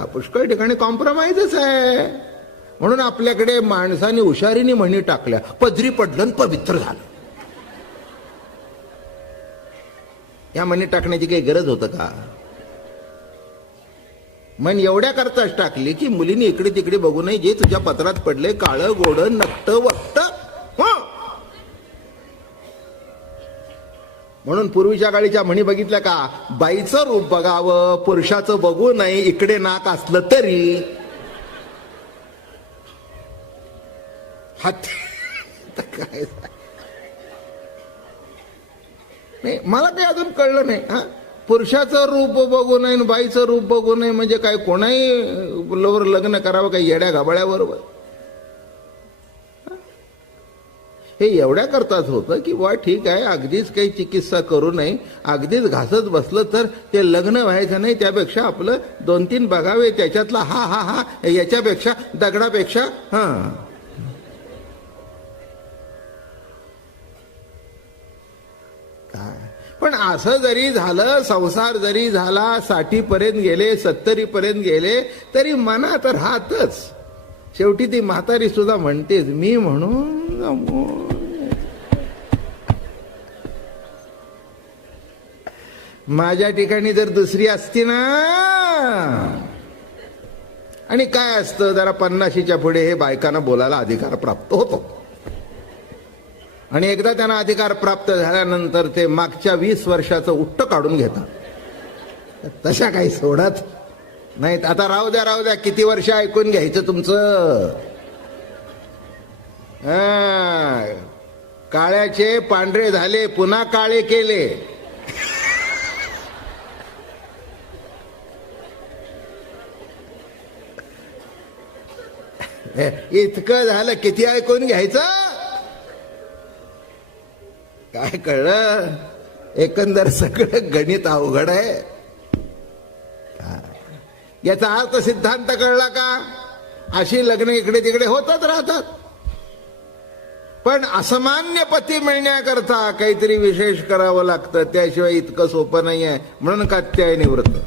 का? पुष्कळ ठिकाणी कॉम्प्रोमाइजच आहे. म्हणून आपल्याकडे माणसाने हुशारीने म्हणी टाकल्या, पदरी पडलं आणि पवित्र झालं. या म्हणी टाकण्याची काही गरज होतं का? मन एवढ्या करताच टाकली की मुलींनी इकडे तिकडे बघू नये, जे तुझ्या पत्रात पडले काळं गोड नकट वक्त. म्हणून पूर्वीच्या काळीच्या म्हणी बघितल्या का? बाईचं रूप बघावं, पुरुषाचं बघू नये, इकडे नाक असलं तरी. हात काय नाही, मला काही अजून कळलं नाही. हा, पुरुषाचं रूप बघू नये, बाईचं रूप बघू नये म्हणजे काय? कोणाही लग्न करावं काही येड्या घाबळ्याबरोबर? हे एवढ्या करताच होतं की वा ठीक आहे, अगदीच काही चिकित्सा करू नये, अगदीच घासत बसलं तर ते लग्न व्हायचं नाही, त्यापेक्षा आपलं 2-3 बघावे, त्याच्यातला हा हा हा याच्यापेक्षा दगडापेक्षा हा. पण असं जरी झालं, संसार जरी झाला, 60 पर्यंत गेले, 70 पर्यंत गेले, तरी मनात राहतच. शेवटी ती म्हातारी सुद्धा म्हणतेच, मी म्हणून माझ्या ठिकाणी जर दुसरी असती ना. आणि काय असतं, जरा 50च्या पुढे हे बायकांना बोलायला अधिकार प्राप्त होतो. आणि एकदा त्यांना अधिकार प्राप्त झाल्यानंतर ते मागच्या 20 वर्षाचं उट्ट काढून घेतात. तशा काही सोडत नाहीत. आता राहू द्या, किती वर्ष ऐकून घ्यायचं तुमचं? काळ्याचे पांढरे झाले, पुन्हा काळे केले. इतकं झालं, किती ऐकून घ्यायचं? काय कळलं? एकंदर सगळं गणित अवघड आहे. याचा अर्थ सिद्धांत कळला का? अशी लग्न इकडे तिकडे होतच राहतात. पण असामान्य पती मिळण्याकरता काहीतरी विशेष करावं लागतं, त्याशिवाय इतकं सोपं नाही आहे. म्हणून कात्यायनी व्रत.